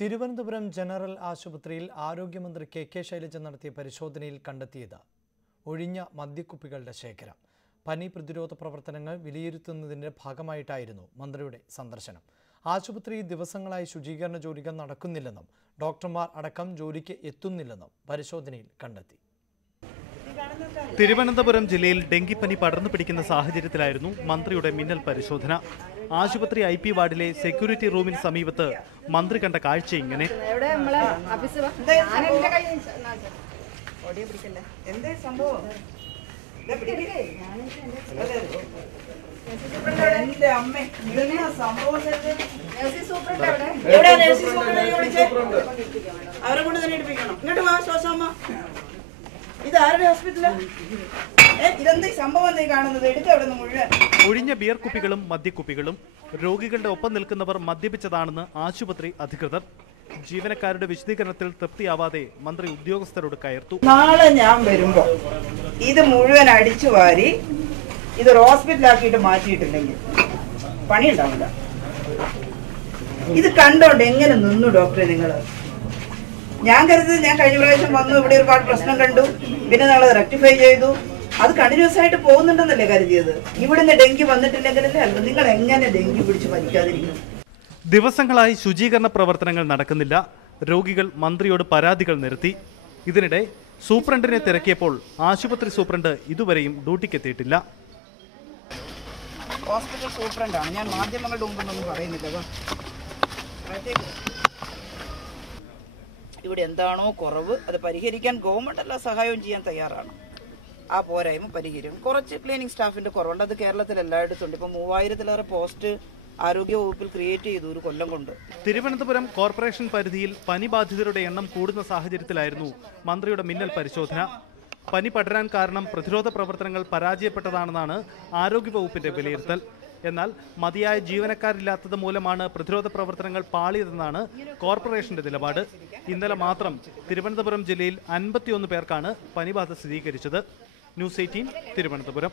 Thiruvananthapuram general ആശുപത്രിയിൽ ആരോഗ്യമന്ത്രി K Shailaja നടത്തിയ പരിശോധനയിൽ കണ്ടെത്തിയത് ഒഴിഞ്ഞ മദ്യക്കുപ്പികളുടെ ശേഖരം. പനി പ്രതിരോധ പ്രവർത്തനങ്ങൾ വിലയിരുത്തുന്നതിന്റെ ഭാഗമായിട്ടായിരുന്നു മന്ത്രിയുടെ സന്ദർശനം. ആശുപത്രിയിൽ ദിവസങ്ങളായി ശുചീകരണ ജോലികൾ നടക്കുന്നില്ലെന്നും ഡോക്ടർമാർ അടക്കം ജോലിക്ക് എത്തുന്നില്ലെന്നും പരിശോധനയിൽ കണ്ടെത്തി. തിരുവനന്തപുരം ജില്ലയിൽ ഡെങ്കിപ്പനി പടർന്നു പിടിക്കുന്ന സാഹചര്യത്തിലായിരുന്നു മന്ത്രിയുടെ മിന്നൽ പരിശോധന. ആശുപത്രി IP വാർഡിലെ സെക്യൂരിറ്റി റൂമിന് സമീപത്ത് മന്ത്രി കണ്ട കാഴ്ച ഇങ്ങനെ. ഒഴിഞ്ഞ ബിയർ കുപ്പികളും മദ്യക്കുപ്പികളും. രോഗികളുടെ ഒപ്പം നിൽക്കുന്നവർ മദ്യപിച്ചതാണെന്ന് ആശുപത്രി അധികൃതർ. ജീവനക്കാരുടെ വിശദീകരണത്തിൽ തൃപ്തിയാവാതെ മന്ത്രി ഉദ്യോഗസ്ഥരോട് കയർത്തു. നാളെ ഞാൻ വരുമ്പോ ഇത് മുഴുവൻ അടിച്ചു വാരി ഇത് ഹോസ്പിറ്റലാക്കിയിട്ട് മാറ്റിയിട്ടില്ലെങ്കിൽ പണിയുണ്ടാവില്ല. ഇത് കണ്ടോണ്ട് എങ്ങനെ നിന്നു ഡോക്ടറെ നിങ്ങള്? ഞാൻ കരുതുന്നത്, ഞാൻ കഴിഞ്ഞ പ്രാവശ്യം വന്നു, ഇവിടെ ഒരുപാട് പ്രശ്നം കണ്ടു, പിന്നെ ഞങ്ങളത് റെക്ടിഫൈ ചെയ്തു, അത് കണ്ടിന്യൂസ് ആയിട്ട് പോകുന്നുണ്ടെന്നല്ലേ കരുതിയത്. ഇവിടുന്ന് ഡെങ്കി വന്നിട്ടില്ലെങ്കിലല്ലേ അല്ല, നിങ്ങൾ എങ്ങനെ ഡെങ്കി പിടിച്ച് മരിക്കാതിരിക്കും? ദിവസങ്ങളായി ശുചീകരണ പ്രവർത്തനങ്ങൾ നടക്കുന്നില്ല. രോഗികൾ മന്ത്രിയോട് പരാതികൾ നിരത്തി. ഇതിനിടെ സൂപ്രണ്ടിനെ തിരക്കിയപ്പോൾ ആശുപത്രി സൂപ്രണ്ട് ഇതുവരെയും ഡ്യൂട്ടിക്കെത്തിയിട്ടില്ല. ഹോസ്പിറ്റൽ സൂപ്രണ്ടാണ്, ഞാൻ മാധ്യമങ്ങളുടെ മുമ്പൊന്നും പറയുന്നില്ല. ഇവിടെ എന്താണോ കുറവ് അത് പരിഹരിക്കാൻ ഗവൺമെന്റ് എല്ലാ സഹായവും ചെയ്യാൻ തയ്യാറാണ്. ആ പോരായ്മ പരിഹരിക്കും. കുറച്ച് ക്ലീനിങ് സ്റ്റാഫിന്റെ കുറവുണ്ട്, അത് കേരളത്തിൽ എല്ലായിടത്തും ഉണ്ട്. ഇപ്പൊ 3000-ലേറെ പോസ്റ്റ് ആരോഗ്യ വകുപ്പിൽ ക്രിയേറ്റ് ചെയ്തു ഒരു കൊല്ലം കൊണ്ട്. തിരുവനന്തപുരം കോർപ്പറേഷൻ പരിധിയിൽ പനി ബാധിതരുടെ എണ്ണം കൂടുന്ന സാഹചര്യത്തിലായിരുന്നു മന്ത്രിയുടെ മിന്നൽ പരിശോധന. പനി പടരാൻ കാരണം പ്രതിരോധ പ്രവർത്തനങ്ങൾ പരാജയപ്പെട്ടതാണെന്നാണ് ആരോഗ്യവകുപ്പിന്റെ വിലയിരുത്തൽ. എന്നാൽ മതിയായ ജീവനക്കാരില്ലാത്തത് മൂലമാണ് പ്രതിരോധ പ്രവർത്തനങ്ങൾ പാളിയതെന്നാണ് കോർപ്പറേഷന്റെ നിലപാട്. ഇന്നലെ മാത്രം തിരുവനന്തപുരം ജില്ലയിൽ 51 പേർക്കാണ് പനിബാധ സ്ഥിരീകരിച്ചത്. ന്യൂസ് 18 തിരുവനന്തപുരം.